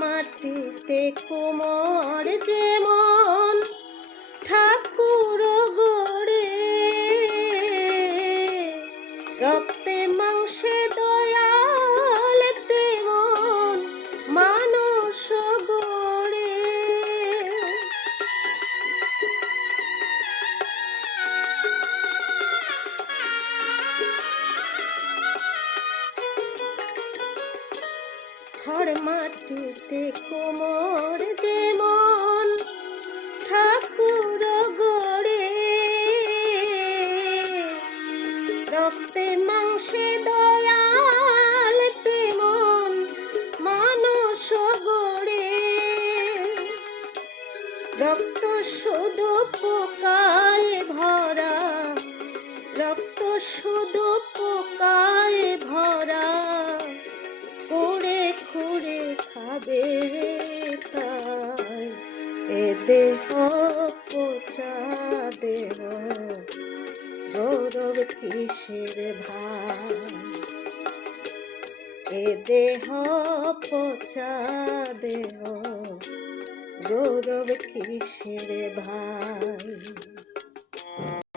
মাটিতে কুমোর যেমন ঠাকুর গড়ে, রক্তে মাংসে দয়াল তেমন মানুষ গড়ে। খড় মাটিতে কুমোর যেমন ঠাকুর গড়ে, রক্তে মাংসে দয়াল তেমন মানুষ গড়ে। রক্ত শুধু পোকায় ভরা, রক্ত শুধু পোকায় ভরা, খুঁড়ে খুঁড়ে খাবে তাই এ দেহ পচা দেহ, গৌরব কিসের ভাই। এ দেহ পচা দেহ, গৌরব কিসের ভাই।